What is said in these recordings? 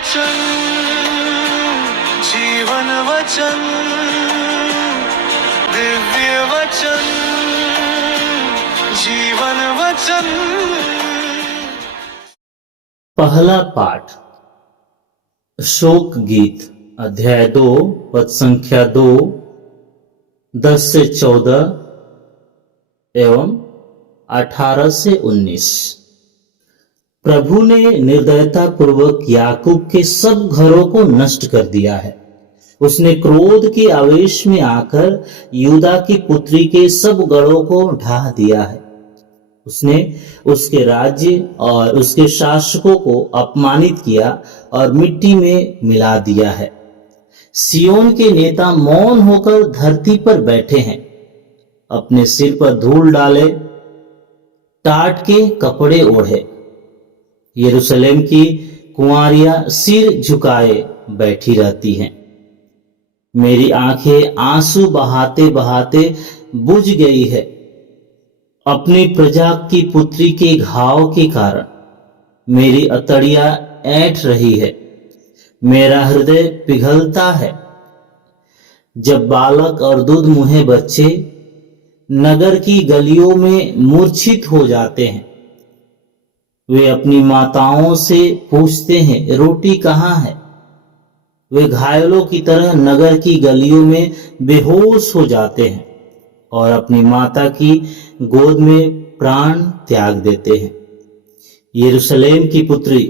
वचन, जीवन वचन, दिव्य वचन, जीवन वचन। पहला पाठ शोक गीत अध्याय 2 पद संख्या 2 10 से 14 एवं 18 से 19। प्रभु ने निर्दयता पूर्वक याकूब के सब घरों को नष्ट कर दिया है। उसने क्रोध के आवेश में आकर यूदा की पुत्री के सब गढ़ों को ढा दिया है। उसने उसके राज्य और उसके शासकों को अपमानित किया और मिट्टी में मिला दिया है। सियोन के नेता मौन होकर धरती पर बैठे हैं, अपने सिर पर धूल डाले, टाट के कपड़े ओढ़े। यरूशलेम की कुंवारियां सिर झुकाए बैठी रहती हैं। मेरी आंखें आंसू बहाते बहाते बुझ गई है अपनी प्रजा की पुत्री के घाव के कारण। मेरी अतड़ियां ऐंठ रही है, मेरा हृदय पिघलता है। जब बालक और दूध मुहे बच्चे नगर की गलियों में मूर्छित हो जाते हैं, वे अपनी माताओं से पूछते हैं, रोटी कहाँ है? वे घायलों की तरह नगर की गलियों में बेहोश हो जाते हैं और अपनी माता की गोद में प्राण त्याग देते हैं। यरूशलेम की पुत्री,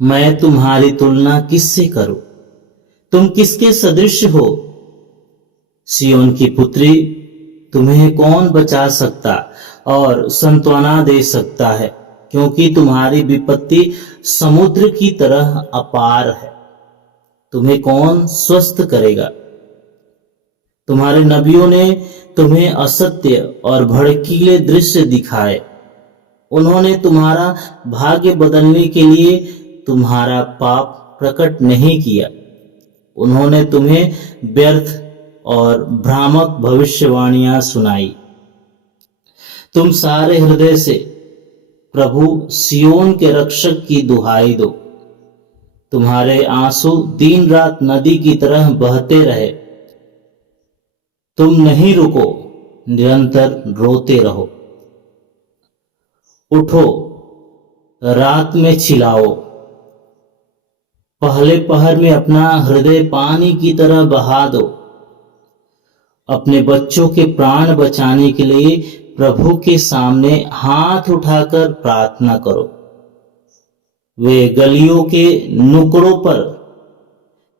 मैं तुम्हारी तुलना किससे करूं? तुम किसके सदृश हो? सियोन की पुत्री, तुम्हें कौन बचा सकता और सांत्वना दे सकता है? क्योंकि तुम्हारी विपत्ति समुद्र की तरह अपार है। तुम्हें कौन स्वस्थ करेगा? तुम्हारे नबियों ने तुम्हें असत्य और भड़कीले दृश्य दिखाए। उन्होंने तुम्हारा भाग्य बदलने के लिए तुम्हारा पाप प्रकट नहीं किया। उन्होंने तुम्हें व्यर्थ और भ्रामक भविष्यवाणियां सुनाई। तुम सारे हृदय से प्रभु सियोन के रक्षक की दुहाई दो। तुम्हारे आंसू दिन रात नदी की तरह बहते रहे। तुम नहीं रुको, निरंतर रोते रहो। उठो, रात में चिल्लाओ। पहले पहर में अपना हृदय पानी की तरह बहा दो। अपने बच्चों के प्राण बचाने के लिए प्रभु के सामने हाथ उठाकर प्रार्थना करो। वे गलियों के नुकड़ों पर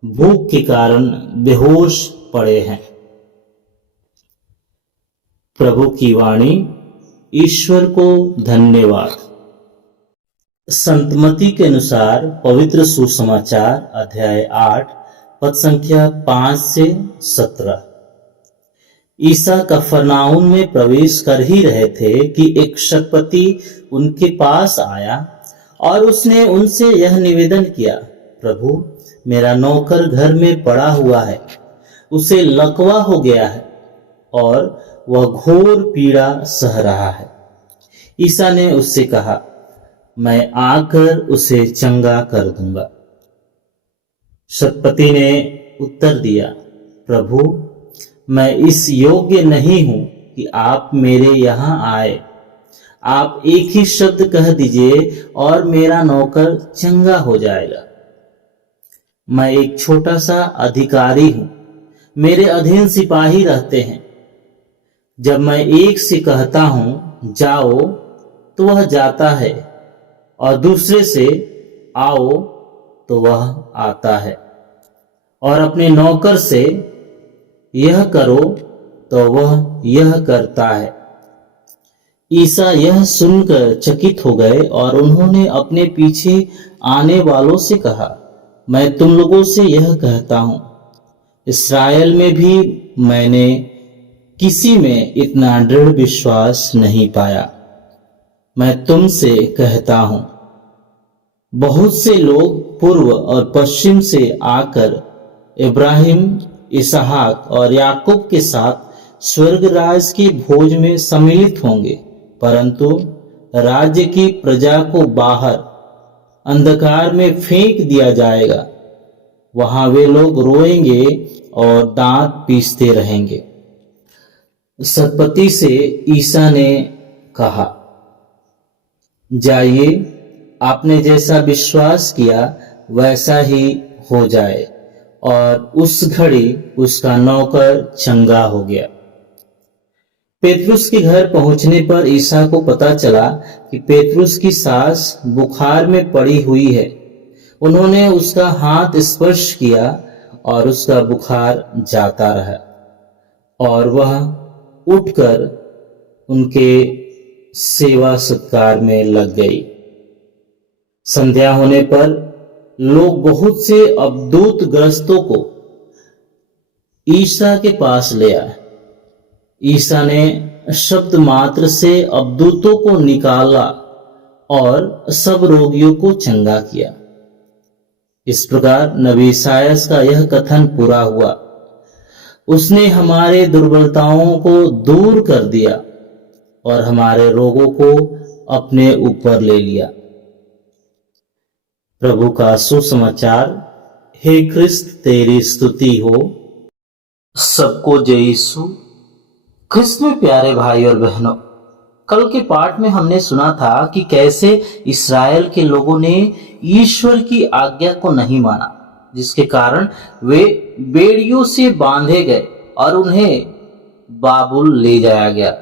भूख के कारण बेहोश पड़े हैं। प्रभु की वाणी। ईश्वर को धन्यवाद। संतमती के अनुसार पवित्र सुसमाचार अध्याय 8 पद संख्या 5 से 17। ईसा कफरनाउम में प्रवेश कर ही रहे थे कि एक शतपति उनके पास आया और उसने उनसे यह निवेदन किया, प्रभु, मेरा नौकर घर में पड़ा हुआ है, उसे लकवा हो गया है और वह घोर पीड़ा सह रहा है। ईसा ने उससे कहा, मैं आकर उसे चंगा कर दूंगा। शतपति ने उत्तर दिया, प्रभु, मैं इस योग्य नहीं हूं कि आप मेरे यहां आए। आप एक ही शब्द कह दीजिए और मेरा नौकर चंगा हो जाएगा। मैं एक छोटा सा अधिकारी हूं, मेरे अधीन सिपाही रहते हैं। जब मैं एक से कहता हूं जाओ तो वह जाता है और दूसरे से आओ तो वह आता है, और अपने नौकर से यह करो तो वह यह करता है। ईसा यह सुनकर चकित हो गए और उन्होंने अपने पीछे आने वालों से कहा, मैं तुम लोगों से यह कहता हूं, इस्राएल में भी मैंने किसी में इतना दृढ़ विश्वास नहीं पाया। मैं तुमसे कहता हूं, बहुत से लोग पूर्व और पश्चिम से आकर इब्राहिम, इसहाक और याकूब के साथ स्वर्ग राज की भोज में सम्मिलित होंगे, परंतु राज्य की प्रजा को बाहर अंधकार में फेंक दिया जाएगा। वहां वे लोग रोएंगे और दांत पीसते रहेंगे। सतपति से ईसा ने कहा, जाइए, आपने जैसा विश्वास किया वैसा ही हो जाए। और उस घड़ी उसका नौकर चंगा हो गया। पेतरुस के घर पहुंचने पर ईसा को पता चला कि पेतरुस की सास बुखार में पड़ी हुई है। उन्होंने उसका हाथ स्पर्श किया और उसका बुखार जाता रहा और वह उठकर उनके सेवा सत्कार में लग गई। संध्या होने पर लोग बहुत से अवधूत ग्रस्तों को ईसा के पास ले आए। ईसा ने शब्द मात्र से अवधूतों को निकाला और सब रोगियों को चंगा किया। इस प्रकार नबी इसायास का यह कथन पूरा हुआ, उसने हमारे दुर्बलताओं को दूर कर दिया और हमारे रोगों को अपने ऊपर ले लिया। प्रभु का सुसमाचार। हे क्रिस्त, तेरी स्तुति हो। सबको जय यीशु। क्रिस्त में प्यारे भाई और बहनों, कल के पाठ में हमने सुना था कि कैसे इस्राएल के लोगों ने ईश्वर की आज्ञा को नहीं माना, जिसके कारण वे बेड़ियों से बांधे गए और उन्हें बाबुल ले जाया गया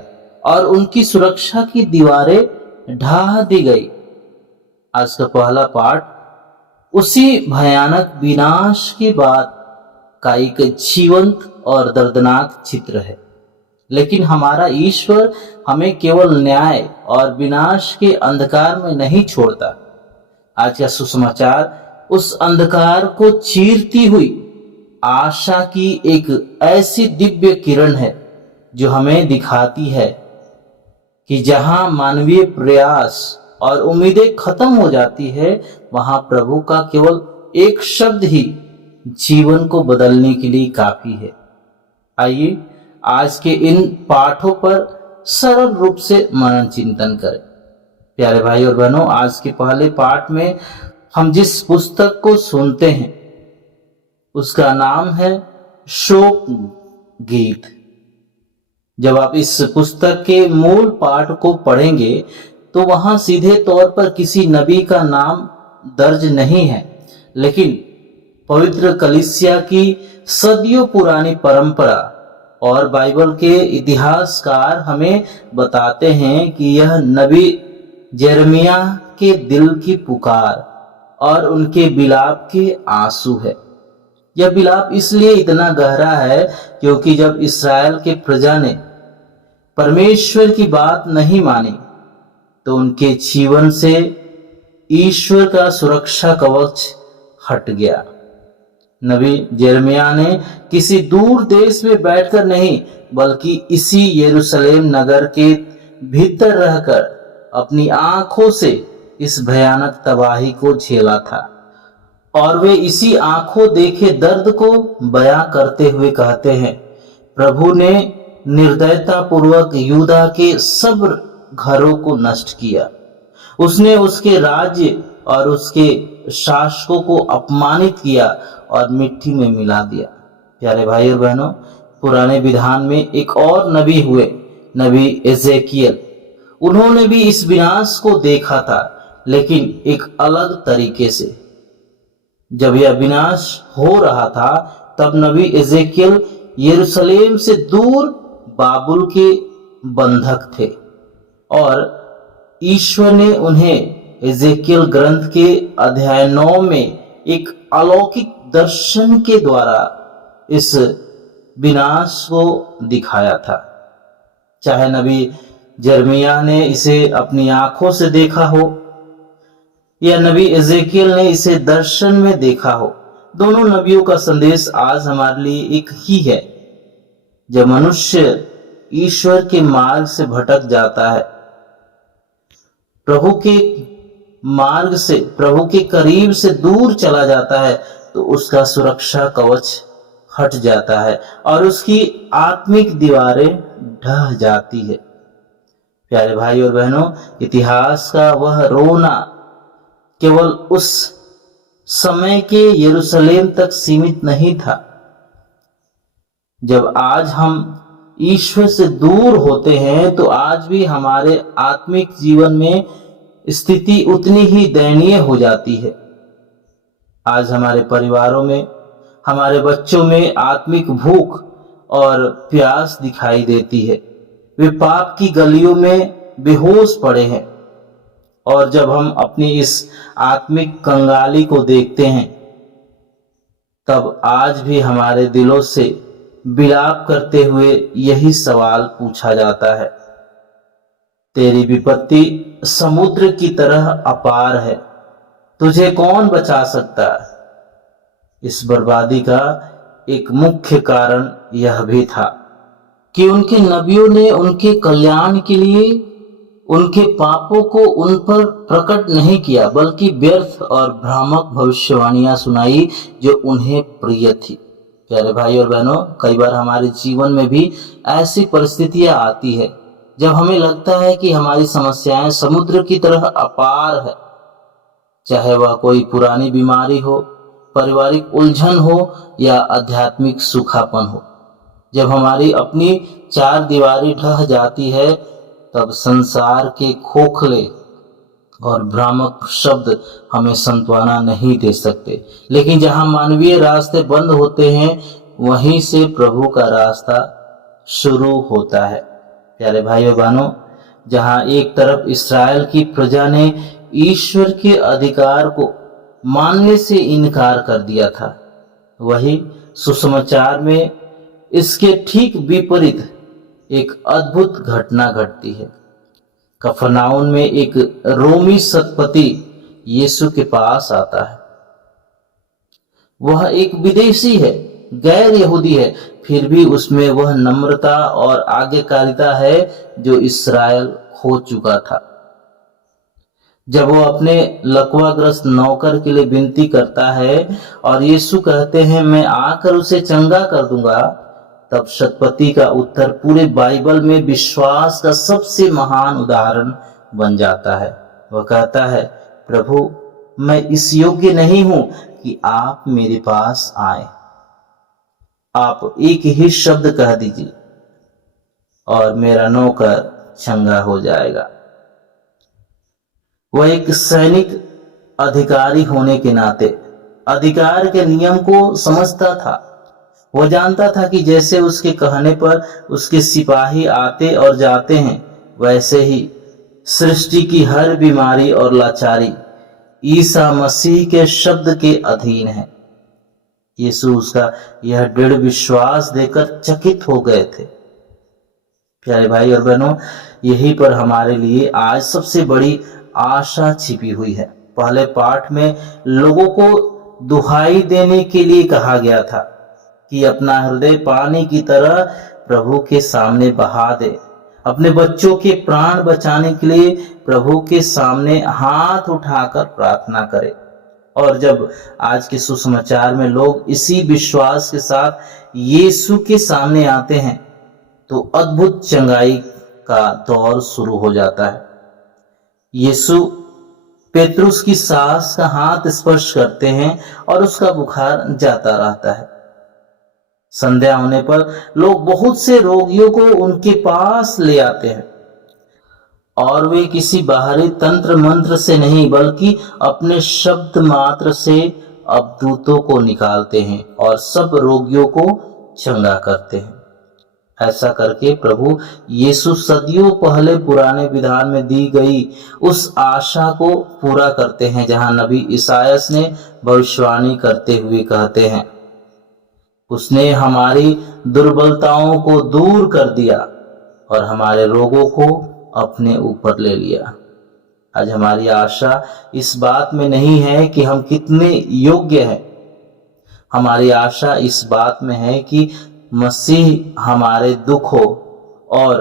और उनकी सुरक्षा की दीवारें ढा दी गई। आज का पहला पाठ उसी भयानक विनाश के बाद का एक जीवंत और दर्दनाक चित्र है। लेकिन हमारा ईश्वर हमें केवल न्याय और विनाश के अंधकार में नहीं छोड़ता। आज का सुसमाचार उस अंधकार को चीरती हुई आशा की एक ऐसी दिव्य किरण है जो हमें दिखाती है कि जहां मानवीय प्रयास और उम्मीदें खत्म हो जाती है, वहां प्रभु का केवल एक शब्द ही जीवन को बदलने के लिए काफी है। आइए आज के इन पाठों पर सरल रूप से मनन चिंतन करें। प्यारे भाई और बहनों, आज के पहले पाठ में हम जिस पुस्तक को सुनते हैं उसका नाम है शोक गीत। जब आप इस पुस्तक के मूल पाठ को पढ़ेंगे तो वहां सीधे तौर पर किसी नबी का नाम दर्ज नहीं है, लेकिन पवित्र कलीसिया की सदियों पुरानी परंपरा और बाइबल के इतिहासकार हमें बताते हैं कि यह नबी यिर्मयाह के दिल की पुकार और उनके विलाप के आंसू है। यह विलाप इसलिए इतना गहरा है क्योंकि जब इस्राएल के प्रजा ने परमेश्वर की बात नहीं मानी तो उनके जीवन से ईश्वर का सुरक्षा कवच हट गया। नबी यिर्मयाह ने किसी दूर देश में बैठकर नहीं, बल्कि इसी यरूशलेम नगर के भीतर रहकर अपनी आंखों से इस भयानक तबाही को झेला था। और वे इसी आंखों देखे दर्द को बयां करते हुए कहते हैं, प्रभु ने निर्दयता पूर्वक यूदा के सब घरों को नष्ट किया। उसने उसके राज्य और उसके शासकों को अपमानित किया और मिट्टी में मिला दिया। प्यारे भाई और बहनों, पुराने विधान में एक और नबी हुए, नबी एजेकियल। उन्होंने भी इस विनाश को देखा था, लेकिन एक अलग तरीके से। जब यह विनाश हो रहा था तब नबी एजेकियल यरूशलेम से दूर बाबुल के बंधक थे और ईश्वर ने उन्हें एजेकियल ग्रंथ के अध्याय 9 में एक अलौकिक दर्शन के द्वारा इस विनाश को दिखाया था। चाहे नबी यिर्मयाह ने इसे अपनी आंखों से देखा हो या नबी एजेकियल ने इसे दर्शन में देखा हो, दोनों नबियों का संदेश आज हमारे लिए एक ही है। जब मनुष्य ईश्वर के मार्ग से भटक जाता है, प्रभु के मार्ग से, प्रभु के करीब से दूर चला जाता है, तो उसका सुरक्षा कवच हट जाता है और उसकी आत्मिक दीवारें ढह जाती है। प्यारे भाई और बहनों, इतिहास का वह रोना केवल उस समय के यरूशलेम तक सीमित नहीं था। जब आज हम ईश्वर से दूर होते हैं तो आज भी हमारे आत्मिक जीवन में स्थिति उतनी ही दयनीय हो जाती है। आज हमारे परिवारों में, हमारे बच्चों में आत्मिक भूख और प्यास दिखाई देती है। वे पाप की गलियों में बेहोश पड़े हैं। और जब हम अपनी इस आत्मिक कंगाली को देखते हैं तब आज भी हमारे दिलों से विलाप करते हुए यही सवाल पूछा जाता है, तेरी विपत्ति समुद्र की तरह अपार है, तुझे कौन बचा सकता है। इस बर्बादी का एक मुख्य कारण यह भी था कि उनके नबियों ने उनके कल्याण के लिए उनके पापों को उन पर प्रकट नहीं किया, बल्कि व्यर्थ और भ्रामक भविष्यवाणियां सुनाई जो उन्हें प्रिय थी। प्यारे भाई और बहनों, कई बार हमारे जीवन में भी ऐसी परिस्थितियां आती है जब हमें लगता है कि हमारी समस्याएं समुद्र की तरह अपार है। चाहे वह कोई पुरानी बीमारी हो, पारिवारिक उलझन हो या आध्यात्मिक सूखापन हो। जब हमारी अपनी चार दीवारी ढह जाती है तब संसार के खोखले और भ्रामक शब्द हमें सांत्वना नहीं दे सकते। लेकिन जहां मानवीय रास्ते बंद होते हैं वहीं से प्रभु का रास्ता शुरू होता है। प्यारे भाइयों बहनों, जहां एक तरफ इस्राएल की प्रजा ने ईश्वर के अधिकार को मानने से इनकार कर दिया था, वही सुसमाचार में इसके ठीक विपरीत एक अद्भुत घटना घटती है। कफरनाउन में एक रोमी शतपति यीशु के पास आता है। वह एक विदेशी है, गैर यहूदी है, फिर भी उसमें वह नम्रता और आज्ञाकारिता है जो इस्राएल खो चुका था। जब वो अपने लकवाग्रस्त नौकर के लिए विनती करता है और यीशु कहते हैं मैं आकर उसे चंगा कर दूंगा, तब शतपति का उत्तर पूरे बाइबल में विश्वास का सबसे महान उदाहरण बन जाता है। वह कहता है, प्रभु मैं इस योग्य नहीं हूं कि आप मेरे पास आए, आप एक ही शब्द कह दीजिए और मेरा नौकर चंगा हो जाएगा। वह एक सैनिक अधिकारी होने के नाते अधिकार के नियम को समझता था। वह जानता था कि जैसे उसके कहने पर उसके सिपाही आते और जाते हैं, वैसे ही सृष्टि की हर बीमारी और लाचारी ईसा मसीह के शब्द के अधीन है। यीशु उसका यह दृढ़ विश्वास देकर चकित हो गए थे। प्यारे भाई और बहनों, यहीं पर हमारे लिए आज सबसे बड़ी आशा छिपी हुई है। पहले पाठ में लोगों को दुहाई देने के लिए कहा गया था कि अपना हृदय पानी की तरह प्रभु के सामने बहा दे, अपने बच्चों के प्राण बचाने के लिए प्रभु के सामने हाथ उठाकर प्रार्थना करे। और जब आज के सुसमाचार में लोग इसी विश्वास के साथ यीशु के सामने आते हैं तो अद्भुत चंगाई का दौर शुरू हो जाता है। यीशु पेतरुस की सास का हाथ स्पर्श करते हैं और उसका बुखार जाता रहता है। संध्या होने पर लोग बहुत से रोगियों को उनके पास ले आते हैं और वे किसी बाहरी तंत्र मंत्र से नहीं बल्कि अपने शब्द मात्र से अवधूतों को निकालते हैं और सब रोगियों को चंगा करते हैं। ऐसा करके प्रभु यीशु सदियों पहले पुराने विधान में दी गई उस आशा को पूरा करते हैं, जहां नबी ईसायास ने भविष्यवाणी करते हुए कहते हैं, उसने हमारी दुर्बलताओं को दूर कर दिया और हमारे रोगों को अपने ऊपर ले लिया। आज हमारी आशा इस बात में नहीं है कि हम कितने योग्य हैं, हमारी आशा इस बात में है कि मसीह हमारे दुखों और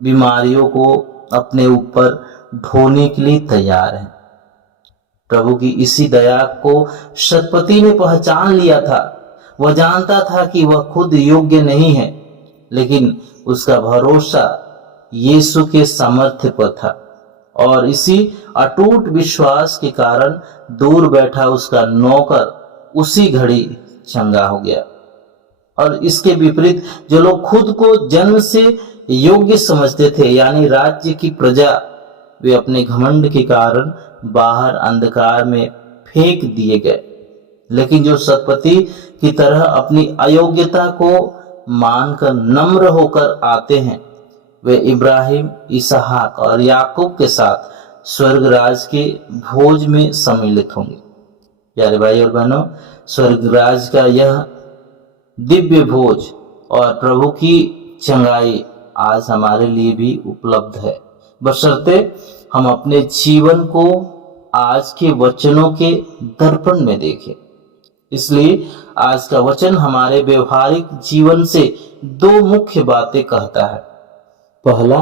बीमारियों को अपने ऊपर ढोने के लिए तैयार है। प्रभु की इसी दया को शतपति ने पहचान लिया था। वह जानता था कि वह खुद योग्य नहीं है, लेकिन उसका भरोसा यीशु के सामर्थ्य पर था और इसी अटूट विश्वास के कारण दूर बैठा उसका नौकर उसी घड़ी चंगा हो गया। और इसके विपरीत जो लोग खुद को जन्म से योग्य समझते थे, यानी राज्य की प्रजा, वे अपने घमंड के कारण बाहर अंधकार में फेंक दिए गए। लेकिन जो सतपति की तरह अपनी अयोग्यता को मानकर नम्र होकर आते हैं, वे इब्राहिम, इसहाक और याकूब के साथ स्वर्ग राज के भोज में सम्मिलित होंगे। प्यारे भाई और बहनों, स्वर्ग राज का यह दिव्य भोज और प्रभु की चंगाई आज हमारे लिए भी उपलब्ध है, बशर्ते हम अपने जीवन को आज के वचनों के दर्पण में देखें। इसलिए आज का वचन हमारे व्यवहारिक जीवन से दो मुख्य बातें कहता है। पहला,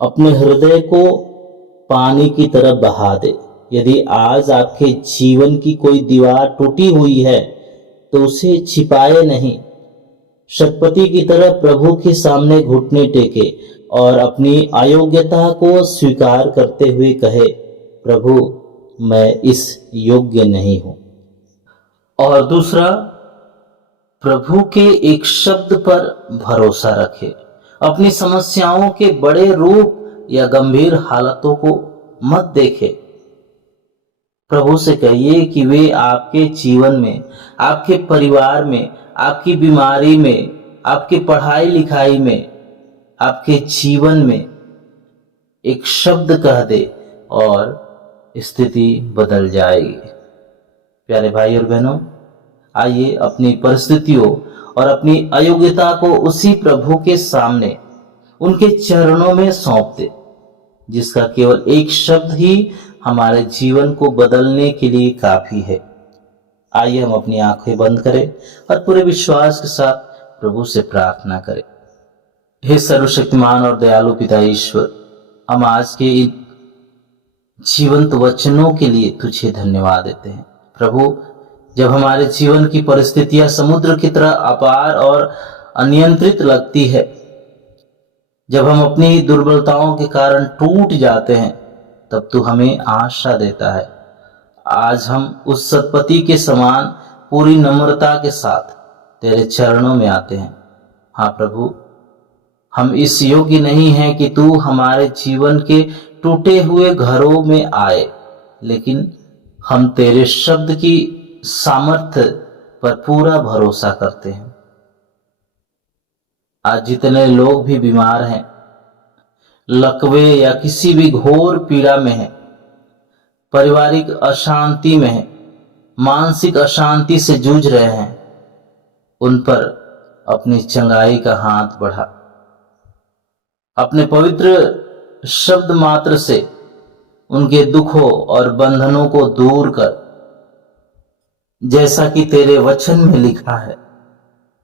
अपने हृदय को पानी की तरह बहा दे। यदि आज आपके जीवन की कोई दीवार टूटी हुई है तो उसे छिपाए नहीं, सतपति की तरह प्रभु के सामने घुटने टेके और अपनी अयोग्यता को स्वीकार करते हुए कहे, प्रभु मैं इस योग्य नहीं हूं। और दूसरा, प्रभु के एक शब्द पर भरोसा रखे। अपनी समस्याओं के बड़े रूप या गंभीर हालतों को मत देखे। प्रभु से कहिए कि वे आपके जीवन में, आपके परिवार में, आपकी बीमारी में, आपकी पढ़ाई लिखाई में, आपके जीवन में एक शब्द कह दे और स्थिति बदल जाएगी। प्यारे भाई और बहनों, आइए अपनी परिस्थितियों और अपनी अयोग्यता को उसी प्रभु के सामने, उनके चरणों में सौंप दे, जिसका केवल एक शब्द ही हमारे जीवन को बदलने के लिए काफी है। आइए हम अपनी आंखें बंद करें और पूरे विश्वास के साथ प्रभु से प्रार्थना करें। हे सर्वशक्तिमान और दयालु पिता ईश्वर, हम आज के इन जीवंत वचनों के लिए तुझे धन्यवाद देते हैं। प्रभु, जब हमारे जीवन की परिस्थितियां समुद्र की तरह अपार और अनियंत्रित लगती है, जब हम अपनी दुर्बलताओं के कारण टूट जाते हैं, तब तू हमें आशा देता है। आज हम उस सतपति के समान पूरी नम्रता के साथ तेरे चरणों में आते हैं। हाँ प्रभु, हम इस योग्य नहीं हैं कि तू हमारे जीवन के टूटे हुए घरों में आए, लेकिन हम तेरे शब्द की सामर्थ्य पर पूरा भरोसा करते हैं। आज जितने लोग भी बीमार हैं, लकवे या किसी भी घोर पीड़ा में हैं, पारिवारिक अशांति में हैं, मानसिक अशांति से जूझ रहे हैं, उन पर अपनी चंगाई का हाथ बढ़ा। अपने पवित्र शब्द मात्र से उनके दुखों और बंधनों को दूर कर, जैसा कि तेरे वचन में लिखा है,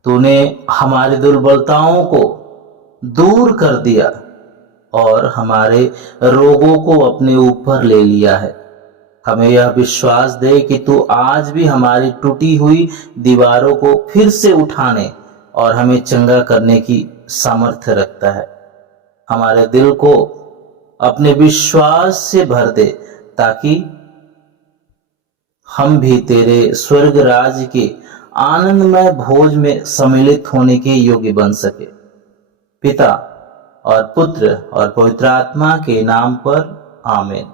तूने हमारी दुर्बलताओं को दूर कर दिया और हमारे रोगों को अपने ऊपर ले लिया है। हमें यह विश्वास दे कि तू आज भी हमारी टूटी हुई दीवारों को फिर से उठाने और हमें चंगा करने की सामर्थ्य रखता है। हमारे दिल को अपने विश्वास से भर दे, ताकि हम भी तेरे स्वर्ग राज के आनंदमय भोज में सम्मिलित होने के योग्य बन सके। पिता और पुत्र और पवित्र आत्मा के नाम पर आमीन।